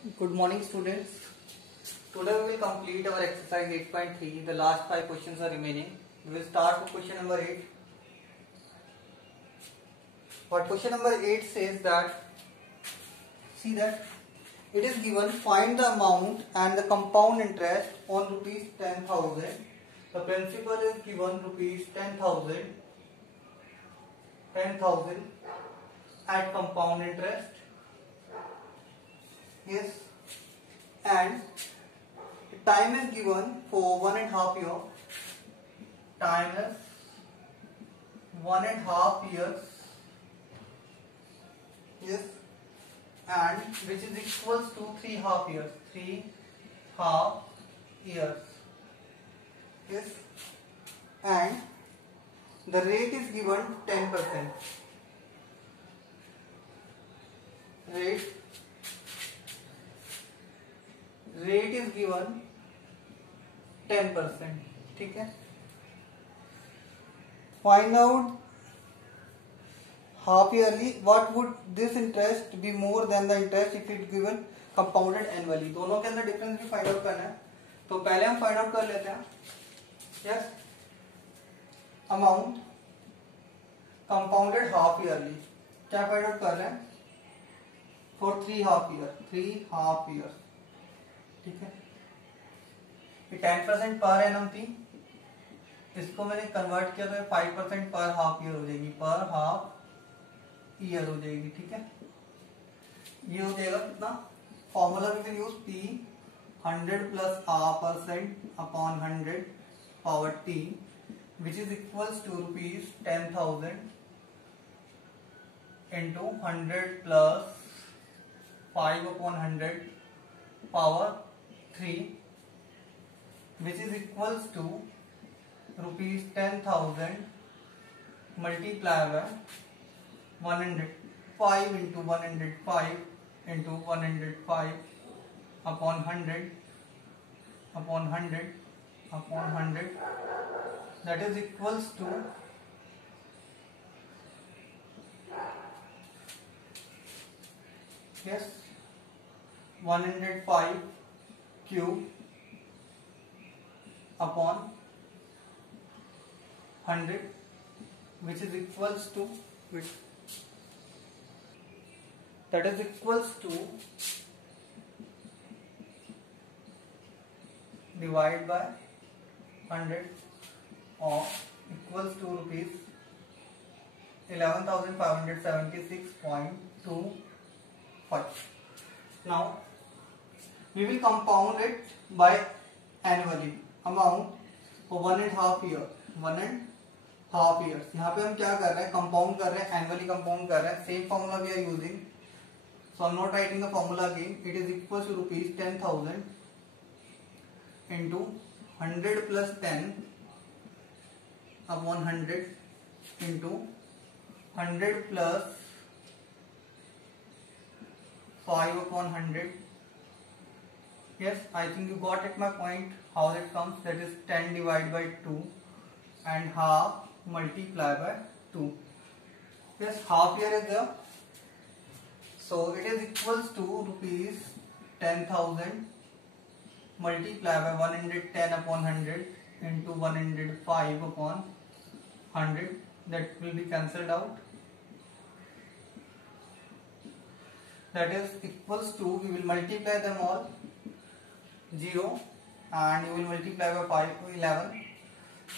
Good morning, students. Today we will complete our exercise 8.3. The last 5 questions are remaining. We will start with question number 8. What question number 8 says that, see that it is given, find the amount and the compound interest on rupees 10,000. The principal is given rupees 10,000 at compound interest. Yes, and time is given for 1.5 year. Time is 1.5 years. Yes, and which is equals to 3.5 years. 3.5 years. Yes, and the rate is given 10%. Rate is given 10%. ठीक है. Find out half yearly. What would this interest be more than the interest if it given compounded annually? दोनों के अंदर difference भी find out करना है. तो पहले हम फाइंड आउट कर लेते हैं. Yes, amount compounded half yearly. क्या फाइंड आउट कर रहे हैं? For 3.5 year. ठीक है. ये 10% पर एनम थी, इसको मैंने कन्वर्ट किया तो 5% पर हाफ ईयर हो जाएगी. पर हाफ ईयर हो जाएगी. ठीक है. ये हो जाएगा कितना? Formula we will use P 100 plus % upon 100 power T which is equals to rupees 10,000 into 100 plus 5 upon 100 power 3 which is equals to rupees 10,000 multiplied by 105 into 105 into 105 upon 100 upon 100 upon 100, that is equals to yes 105 cube upon 100 which is equals to that is equals to divide by 100 or equals to rupees 11,576.25. Now we will compound it by annually. Amount for 1.5 year. 1.5 years. यहाँ पे हम क्या कर रहे हैं? Compound कर रहे हैं, एनुअली कंपाउंड कर रहे हैं. Same formula we are using, so I am not writing the formula again. It is equal to rupees 10,000 into 100 plus 10 upon 100 into 100 plus 5 upon 100. Yes, I think you got at my point how it comes. That is 10 divided by 2 and half multiplied by 2. Yes, half year is there. So it is equals to rupees 10,000 multiplied by 110 upon 100 into 105 upon 100. That will be cancelled out. That is equals to, we will multiply them all 0 and you will multiply by 5 11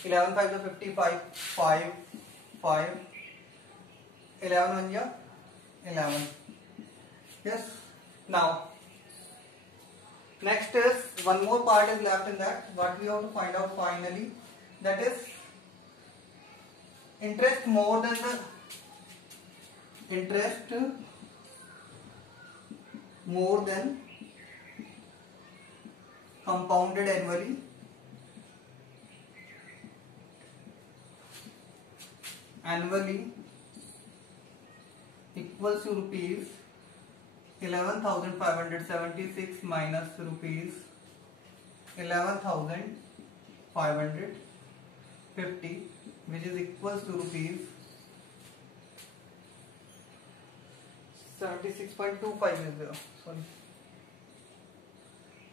11 5 is 55 5 5 11 1 is 11. Yes, now next is one more part is left in that. What we have to find out finally, that is interest more than the interest more than compounded annually equals to rupees 11,576 minus rupees 11,550 which is equals to rupees 76.25 is there. Sorry.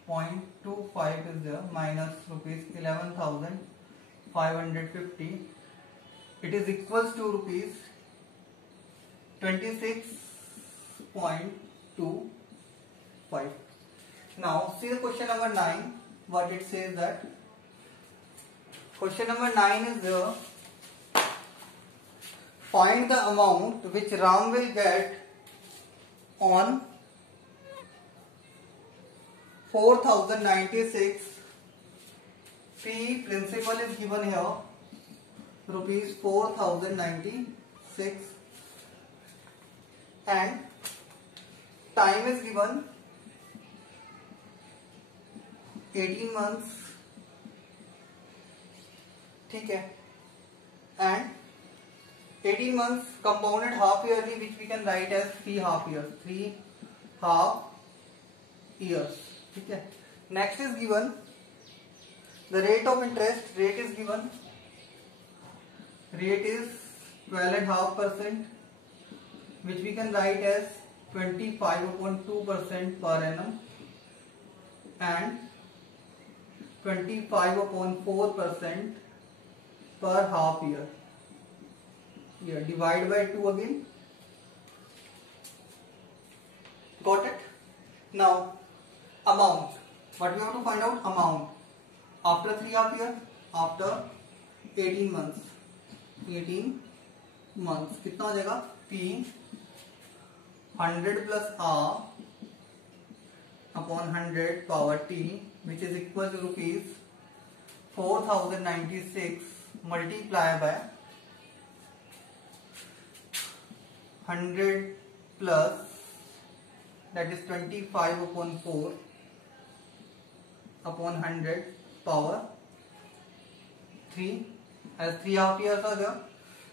0.25 is there, minus rupees 11,550. It is equals to rupees 26.25. Now see the question number 9. What it says that question number 9 is there. Find the amount which Ram will get on 4096. P principal is given here, rupees 4096, and time is given 18 months. ठीक है, and 18 months compounded half yearly, which we can write as 3 half years. 3 half years. ठीक है. Next is given the rate of interest. Rate is given. Rate is 12.5%, which we can write as 25/2% per annum, and 25/4% per half year. Here divide by 2 again. Got it? Now amount. What we have to find out? Amount after 3 half year, after 18 months. 18 months कितना हो जाएगा? P 100 plus R upon 100 power T, which is equal to rupees 4096 multiplied by 100 plus, that is 25/4 upon 100 power 3, as 3 half years are there.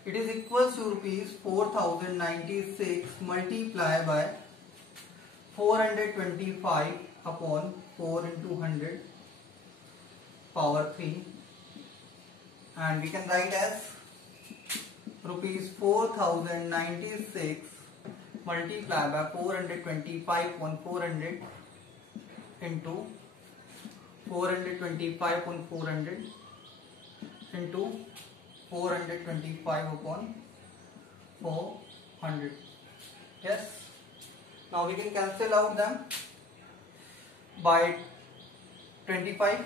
It is equals to rupees 4096 multiplied by 425 upon 4 into 100 power 3, and we can write as rupees 4096 multiplied by 425 upon 400 into 425 upon 400 into 425 upon 400. Yes. Now we can cancel out them by 25,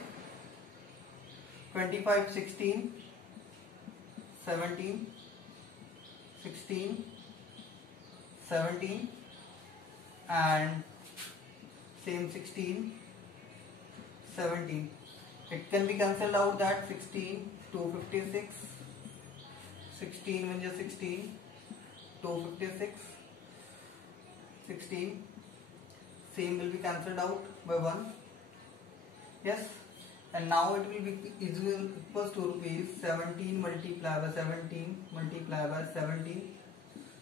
16, 17, 16, 17, and same 16, 17. It can be cancelled out, that 16, 256, 16 when you 16, 256, 16, same will be cancelled out by 1. Yes, and now it will be equals to rupees 17 multiplied by 17 multiplied by 17,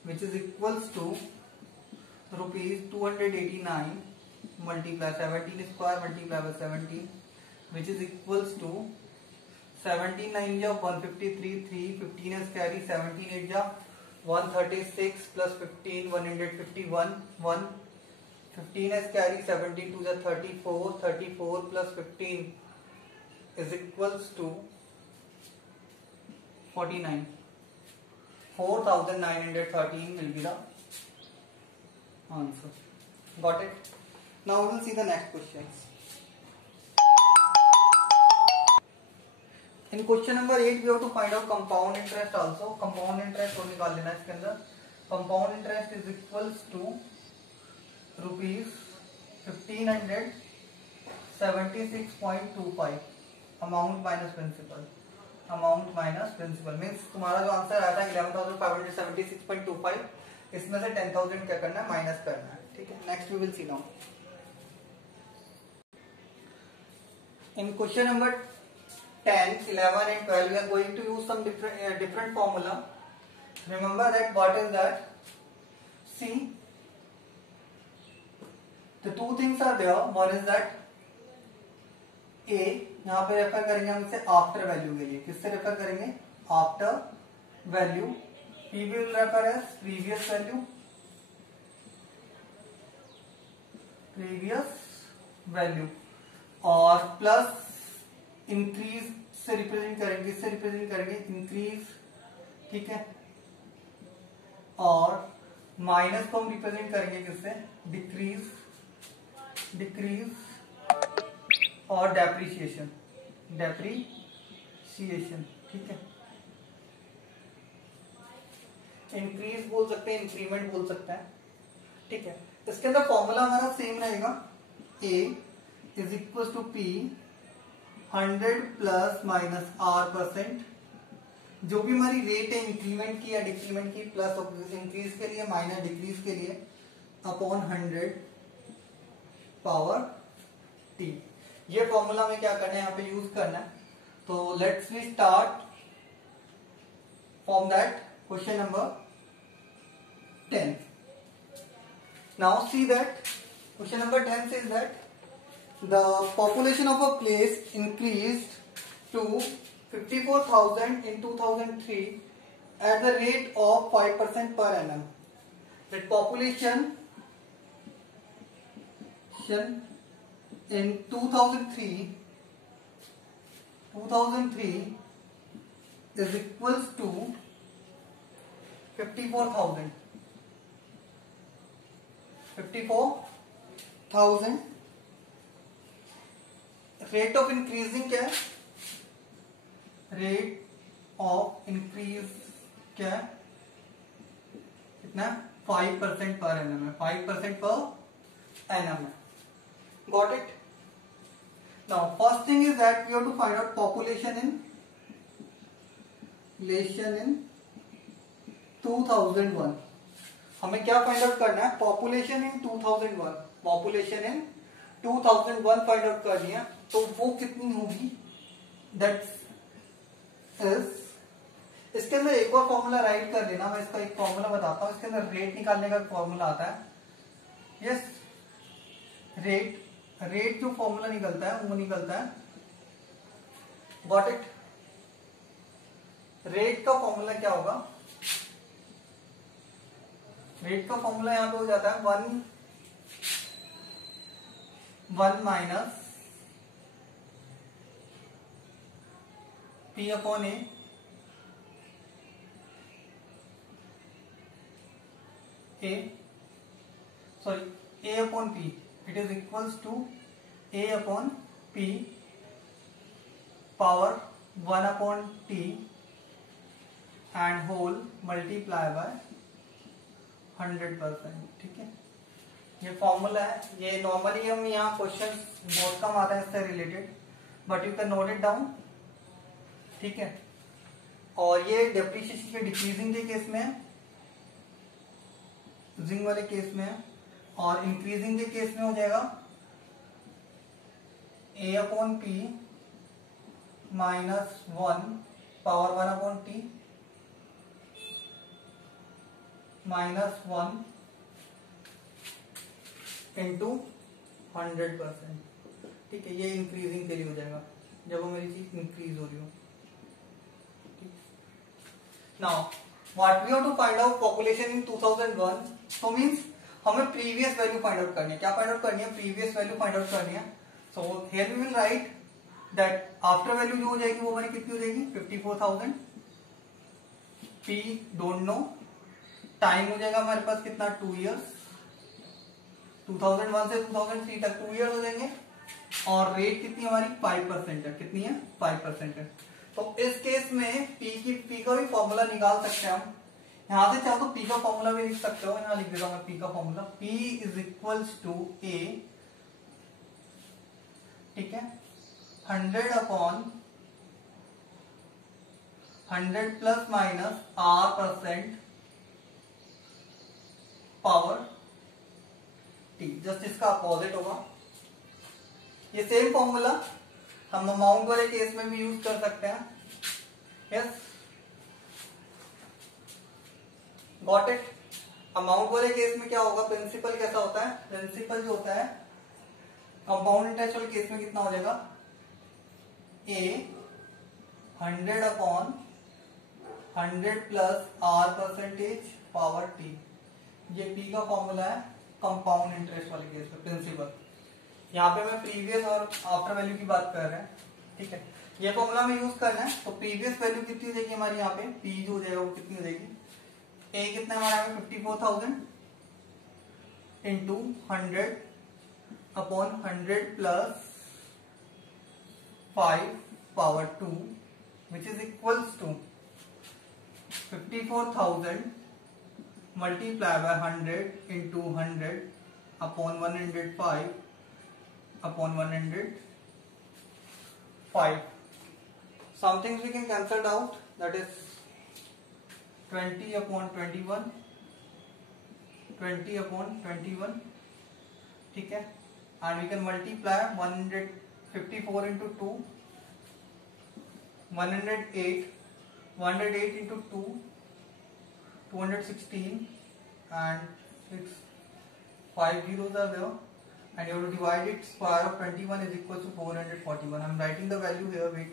which is equals to rupees 289 multiplied 17 square multiplied by 17, which is equals to 17 9 ja 153, 3 15 is carry, 17 8 ja 136 plus 15 151, 1 15 is carry, 17 2 ja 34, 34 plus 15 is equals to 49. 4913 will be the answer. Got it? Now we will see the next questions. In question number 8 we have to find out compound interest also. Compound interest को निकाल लेना इसके अंदर. Compound interest is equals to rupees 1576.25. Amount minus principal. Amount minus principal means तुम्हारा जो answer आया था 11,576.25, इसमें से 10,000 क्या करना है? माइनस करना है. ठीक है. Next we will see now. In question number 10, 11 and 12 we are going to use some different formula. Remember that. What is that? See, the two things are there. One is that A, यहाँ पे refer करेंगे हम इसे after value के लिए. किससे refer करेंगे? After value. P will refer as previous value. Previous value. और प्लस इंक्रीज से रिप्रेजेंट करेंगे, इससे रिप्रेजेंट करेंगे इंक्रीज, ठीक है, और माइनस को हम रिप्रेजेंट करेंगे किससे, डिक्रीज, डिक्रीज, और डेप्रिसिएशन, डेप्रिसिएशन, ठीक है। इंक्रीज बोल सकते हैं, इंक्रीमेंट बोल सकते हैं, ठीक है। इसके अंदर फॉर्मूला हमारा सेम रहेगा, A is equal to P 100 plus minus R%, जो भी हमारी रेट है इंक्रीमेंट की या डिक्रीमेंट की, प्लस इंक्रीज के लिए माइनस डिक्रीज के लिए, अपॉन 100 पावर T। ये फॉर्मूला में क्या करना है, यहाँ पे यूज करना है। तो let's we start from that question number 10. Now see that question number 10 says that the population of a place increased to 54,000 in 2003 at the rate of 5% per annum. That population in 2003 is equals to 54,000. Rate of increasing क्या है, rate of increase क्या है, कितना, 5% per annum है, 5% per annum है। Got it. Now first thing is that we have to find out population in 2001। हमें क्या find out करना है, population in 2001, population in 2001 find out करनी है। तो वो कितनी होगी, दैट्स इज, इसके अंदर एक और फॉर्मूला राइट कर लेना, मैं इसका एक फॉर्मूला बताता हूं। इसके अंदर रेट निकालने का फॉर्मूला आता है, यस, रेट जो फॉर्मूला निकलता है वो निकलता है, गॉट इट। रेट का फॉर्मूला क्या होगा, रेट का फॉर्मूला यहां पे हो जाता है 1 minus P upon A, A upon P, it is equals to A upon P power 1 upon T and whole multiply by 100%, ठीक है। ये फॉर्मूला है, ये नॉर्मली हम यहाँ क्वेश्चन बहुत कम आता है इससे related, but you can note it down, ठीक है। और ये डेप्रिसिएशन के डिक्रीजिंग के केस में है, जिंग वाले केस में है, और इंक्रीजिंग के केस में हो जाएगा A upon P minus 1 power 1 upon T minus 1 into 100%, ठीक है। ये इंक्रीजिंग के लिए हो जाएगा जब वो मेरी चीज इंक्रीज हो रही हो। Now what we have to find out population in 2001, so means हमें प्रीवियस वैल्यू फाइंड आउट करनी है। क्या फाइंड आउट करनी है, प्रीवियस वैल्यू फाइंड आउट करनी है। So here we will write that after value जो हो जाएगी वो हमारी कितनी हो जाएगी, 54,000। P डोंट नो, टाइम हो जाएगा हमारे पास कितना, 2 इयर्स, 2001 से 2003 तक 2 इयर्स हो जाएंगे। और रेट कितनी हमारी 5% है, कितनी है, 5% है। तो इस केस में P का भी फॉर्मूला निकाल सकते हैं हम। यहां से चाहो तो P का फॉर्मूला भी लिख सकते हो, यहां लिख देता हूं मैं P का formula, P is equals to A, ठीक है, 100 upon 100 plus minus R% power T, just इसका अपोजिट होगा। ये सेम फॉर्मूला हम अमाउंट वाले केस में भी यूज कर सकते हैं, यस, गॉट इट। अमाउंट वाले केस में क्या होगा, प्रिंसिपल कैसा होता है, प्रिंसिपल जो होता है कंपाउंड इंटरेस्ट वाले केस में कितना हो जाएगा, A 100 upon 100 plus R% power T। ये P का फॉर्मूला है कंपाउंड इंटरेस्ट वाले केस में, प्रिंसिपल। यहाँ पे मैं प्रीवियस और आफ्टर वैल्यू की बात कर रहे हैं, ठीक है। ये फॉर्मूला में यूज करना है, तो प्रीवियस वैल्यू कितनी हो जाएगी हमारी यहाँ पे, पी जो हो जाएगा वो कितनी हो जाएगी, ए कितना हमारा 54,000 into 100 upon 100 plus 5 power 2 which is equals to 54,000 multiply by 100 into 100 upon 105 upon 105. Some things we can cancel out, that is 20 upon 21, 20 upon 21, ठीक है, and we can multiply 154 into 2, 108, 108 into 2, 216, and 6 5 zeros are there, and you have to divide it. Square of 21 is equal to 441. I am writing the value here. Wait,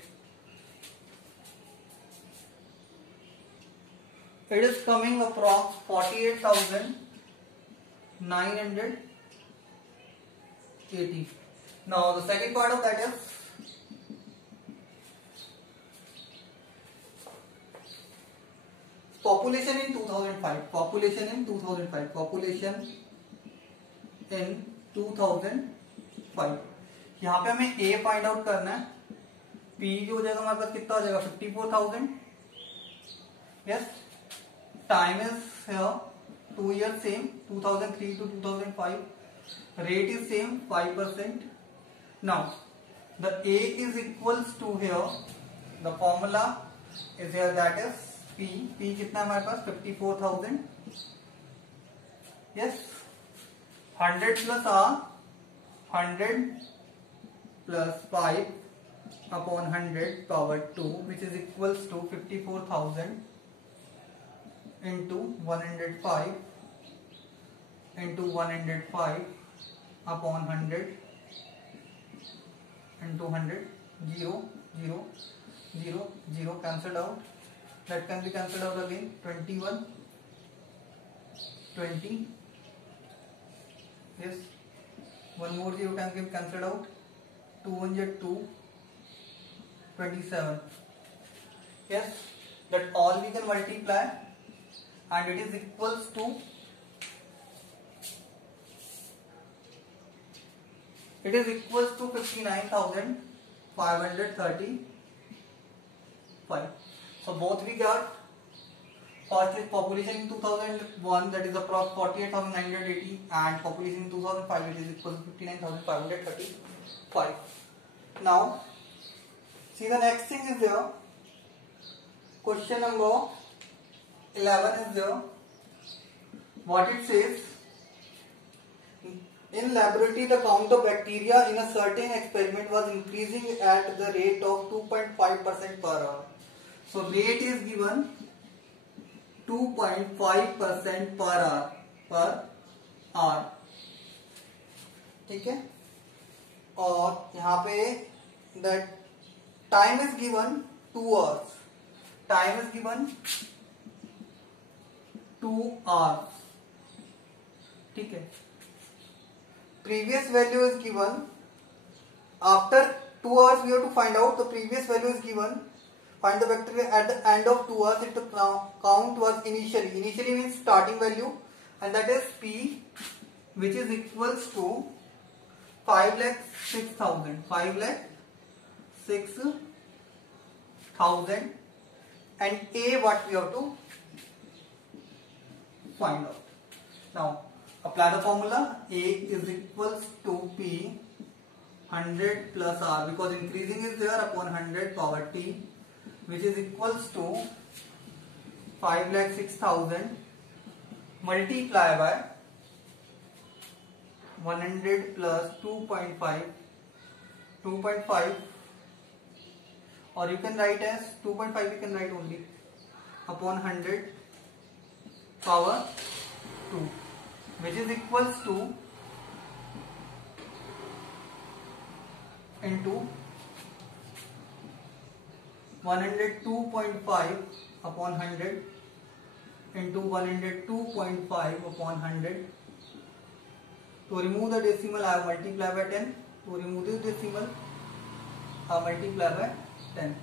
it is coming approx 48,980. Now the second part of that is population in 2005. Population in 2005. Population in 2005. यहाँ पे हमें A find out करना है. P जो हो जाएगा हमारे पास कितना हो जाएगा 54,000. Yes. Time is here 2 years same 2003 to 2005. Rate is same 5%. Now the A is equals to here. The formula is here, that is P कितना है हमारे पास 54,000. Yes. 100 plus R, 100 plus 5 upon 100 power 2 which is equals to 54,000 into 105 into 105 upon 100 into 100. 0 0 0 0 cancelled out. That can be cancelled out again. 21 20. Yes, one more 0 can be cancelled out. 2 1 is 2, 27. Yes, that all we can multiply, and it is equals to it is equals to 59,535. So both we got. First is population in 2001, that is approx 48,980, and population in 2005 it is equal to 59,535. Now see the next thing is there. Question number 11 is there. What it says: in laboratory the count of bacteria in a certain experiment was increasing at the rate of 2.5% per hour. So rate is given 2.5% per hour, ठीक है. और यहाँ पे that time is given 2 hours. Time is given 2 hours, ठीक है. Previous value is given. After 2 hours we have to find out the previous value is given. Find the bacteria at the end of 2 hours if the count was initially. Initially means starting value, and that is P, which is equals to 5,06,000. 5,06,000, and A what we have to find out. Now apply the formula. A is equals to P 100 plus R, because increasing is there, upon 100 power T, which is equals to 5,06,000 multiply by 100 plus 2.5, or you can write as 2.5, you can write only, upon 100 power 2, which is equals to into 102.5 upon 100 into 102.5 upon 100. To remove the decimal, I have multiplied by 10. To remove this decimal, multiply by 10.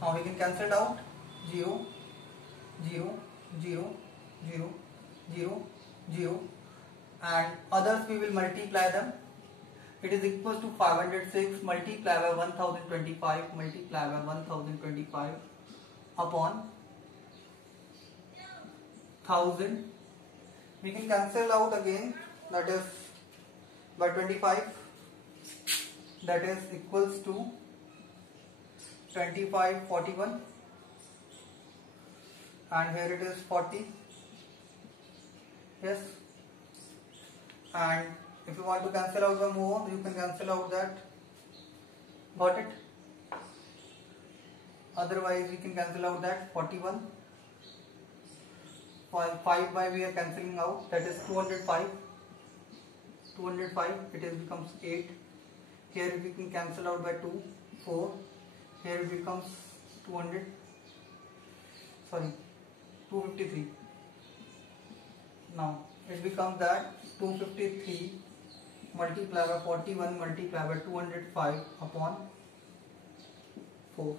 Now we can cancel it out. 0, 0, 0, 0, 0, 0, and others we will multiply them. It is equals to 506 multiply by 1025 multiply by 1025 upon 1000. We can cancel out again, that is by 25, that is equals to 25 41, and here it is 40. Yes, and if you want to cancel out the more, you can cancel out that. Got it? Otherwise we can cancel out that 41. 5 by we are cancelling out, that is 205. 205, it is becomes 8. Here we can cancel out by 2, 4. Here it becomes 253. Now it becomes that 253 multiply by 41 multiply by 205 upon 4,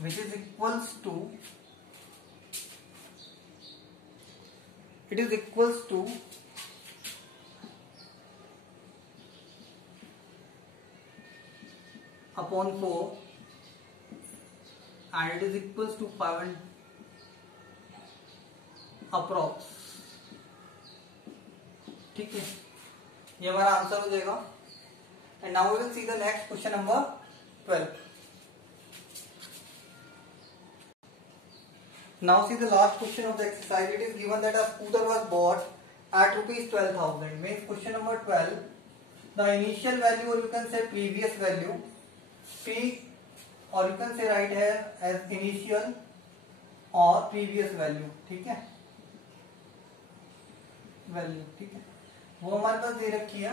which is equals to, it is equals to upon 4, and it is equals to 5 approx. ठीक है, ये हमारा answer हो जाएगा. And now we will see the next question number 12. Now see the last question of the exercise. It is given that a scooter was bought at rupees 12,000. Means question number 12. The initial value, or you can say previous value, P, or you can say right here as initial or previous value. ठीक है, value. ठीक है, वो हमारे पास दे रखी है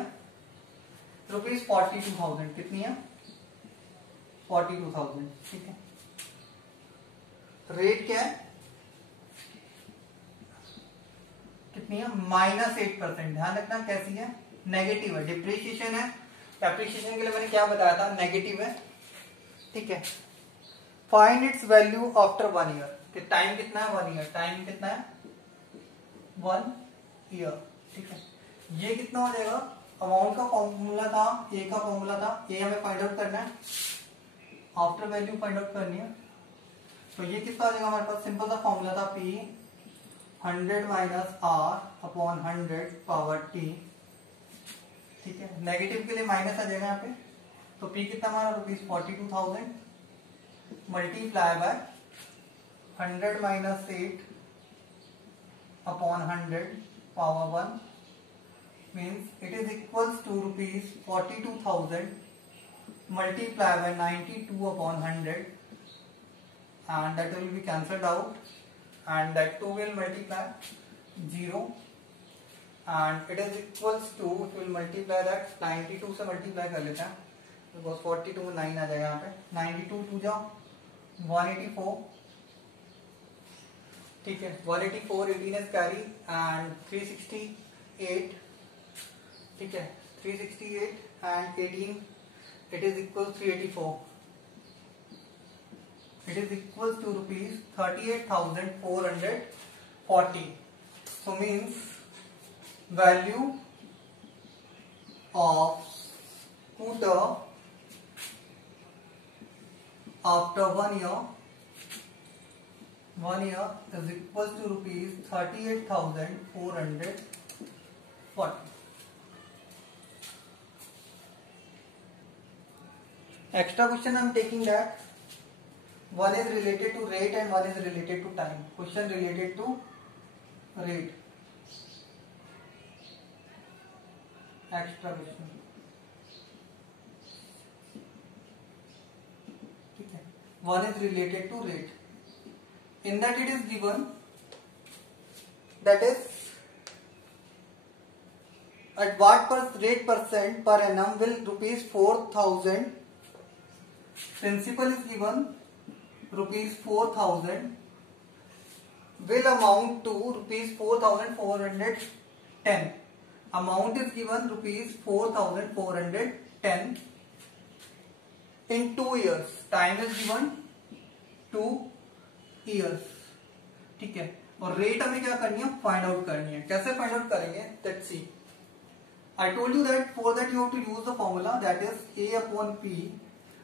rupees 42,000. कितनी है? 42,000. ठीक है, रेट क्या है? कितनी है? -8%. ध्यान रखना कैसी है? नेगेटिव है. डिप्रिसिएशन है. एप्रिसिएशन के लिए मैंने क्या बताया था? नेगेटिव है. ठीक है. Find its value after 1 year. Time कितना है? 1 ईयर. टाइम कितना है? 1 ईयर. ठीक है, ये कितना हो जाएगा? अमाउंट का फॉर्मूला था, ए का फॉर्मूला था, ए हमें फाइंड आउट करना है, आफ्टर वैल्यू फाइंड आउट करनी है. तो ये कितना आ जाएगा हमारे पास? सिंपल सा फॉर्मूला था, P 100 minus R upon 100 power T. ठीक है, नेगेटिव के लिए माइनस आ जाएगा यहाँ पे. तो पी कितना हमारा? Rupees 42,000 multiply by 100 minus 8 upon 100 power 1, means it is equals to rupees 42,000 multiply by 92 upon 100, and that will be cancelled out, and that 2 will multiply 0, and it is equals to, it will multiply that 92 से multiply कर लेते हैं, because 42 में 9 आ जाएगा यहाँ पे. 92 2 जाओ 184. ठीक है, 184 18 is carry and 368. ठीक है, 368 and 18, it is equals 384. It is equals to rupees 38,440. So means value of scooter after 1 year is equals to rupees 38,440. Extra question I am taking that one is related to rate and one is related to time. Question related to rate. Extra question. ठीक है, one is related to rate. In that it is given that is at what rate percent per annum will rupees 4,000, principal is given rupees 4,000, will amount to rupees 4,410. Amount is given rupees 4,410 in 2 years. Time is given 2 years. ठीक है, और rate हमें क्या करनी है, find out करनी है. कैसे फाइंड आउट करेंगे, let's see. I told you that for that you have to use the formula that is A upon P.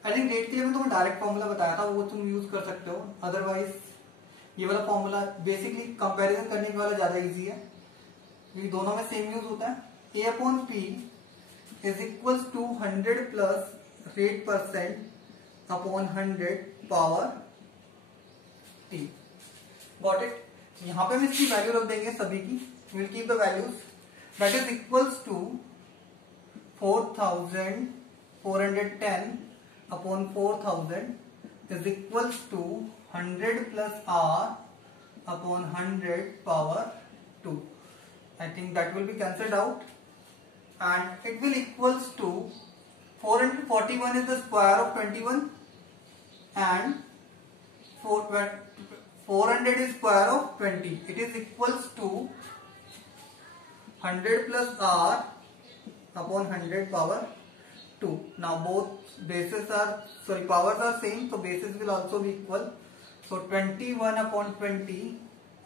I think rate के लिए मैं तुम्हें डायरेक्ट फॉर्मूला बताया था, वो तुम यूज कर सकते हो. अदरवाइज ये वाला फॉर्मूला बेसिकली कंपैरिजन करने के वाला ज्यादा इजी है, क्योंकि दोनों में सेम यूज होता है. A upon P is equals to 100 plus rate percent upon 100 power T. Got it? यहाँ पे हम इसकी वैल्यू रख देंगे सभी की. We'll keep the values. That is equals to 4410 upon 4000 is equals to 100 plus R upon 100 power 2. I think that will be cancelled out, and it will equals to 441 is the square of 21, and 400 is square of 20. It is equals to 100 plus R upon 100 power 2. Now both bases are, powers are same, so bases will also be equal. So 21 upon 20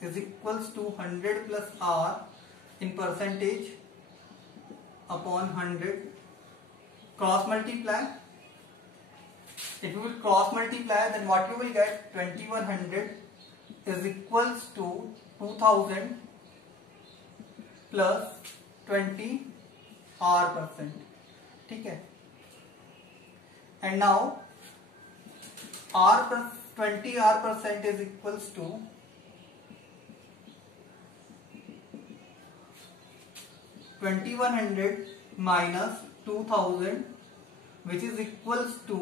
is equals to 100 plus R in percentage upon 100. Cross multiply. If you will cross multiply, then what you will get, 2100 is equals to 2000 plus 20 R percent. ठीक है, and now R 20 R percent is equals to 2100 minus 2000, which is equals to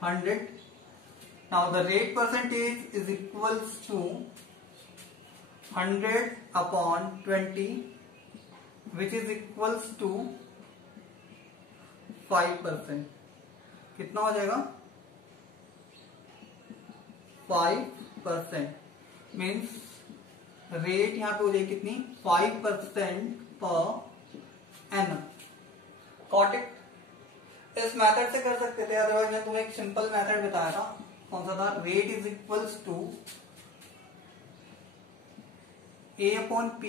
100. Now the rate percentage is equals to 100 upon 20, which is equals to 5%. कितना हो जाएगा, 5%. Means rate यहाँ पे हो जाएगी कितनी, 5% पर एनम. Got it? इस method से कर सकते थे, अदरवाइज मैं तुम्हें एक सिंपल मेथड बताया था. कौन सा था, rate is equals to A upon P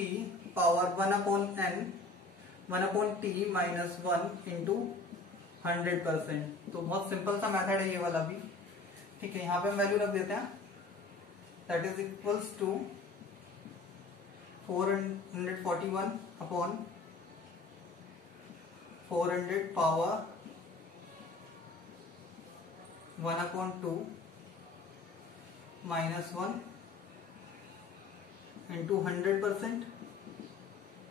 power 1 upon N 1 upon T minus 1 into 100%. तो बहुत सिंपल सा मेथड है ये वाला भी. ठीक है, यहाँ पे हम वैल्यू रख देते हैं. That is equals to 441 upon 400 power 1 upon 2 minus 1 into 100%.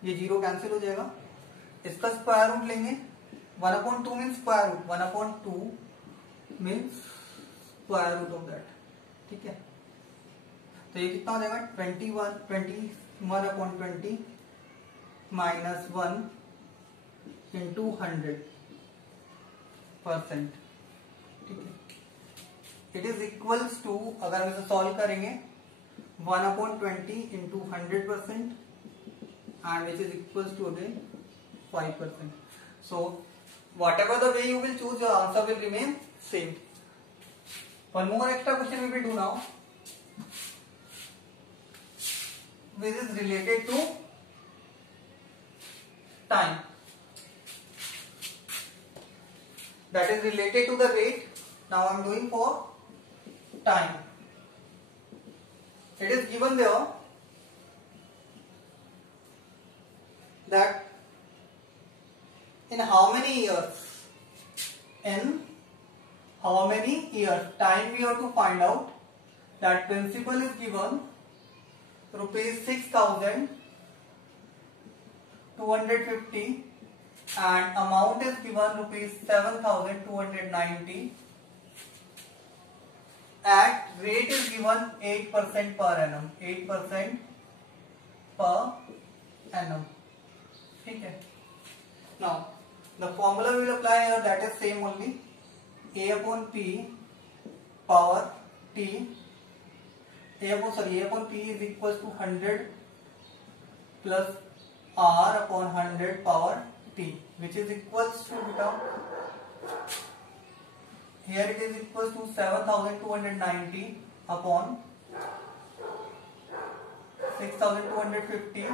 ये जीरो कैंसिल हो जाएगा. इसका स्क्वायर रूट लेंगे. 1 upon 2 means square root, 1 upon 2 means square root of that. ठीक है, तो ये कितना हो जाएगा, 21 अपॉन 20 माइनस 1 इंटू 100%. ठीक है, इट इज इक्वल्स टू, अगर हम इसे सॉल्व करेंगे, 1 upon 20 into 100%, and which is equals to again 5%. So whatever the way you will choose, your answer will remain same. One more extra question we will do now, which is related to time. That is related to the rate. Now I am doing for time. It is given there that in how many years, time we have to find out. That principal is given rupees 6,250 and amount is given rupees 7,290. At rate is given 8% per annum. 8% per annum. ठीक है. Now the formula we will apply here, that is same only. A upon P power T. A upon P is equals to 100 plus R upon 100 power T, which is equals to, here it is equals to 7290 upon 6250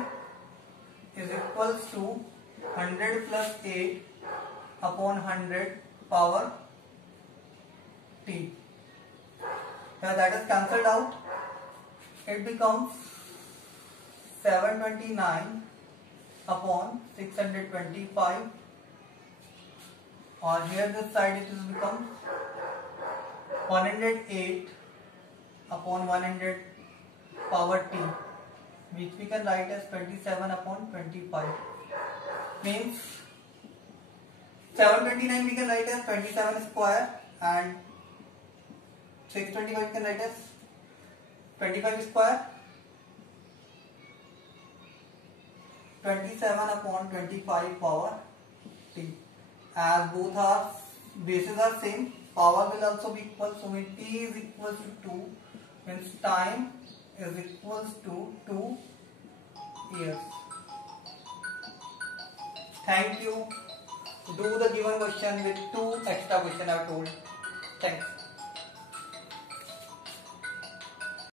is equals to 100 plus 8 upon 100 power t. Here that is cancelled out. It becomes 729 upon 625, or here this side it will become 108 upon 100 power t, which we can write as 27 upon 25. Means 729 we can write as 27 square, and 625 we can write as 25 square. 27 upon 25 power t. As both our bases are same, power will also be equal. So when t is equals to 2, means time is equals to 2 years. Thank you. Do the given question with 2 extra questions I have told. Thanks.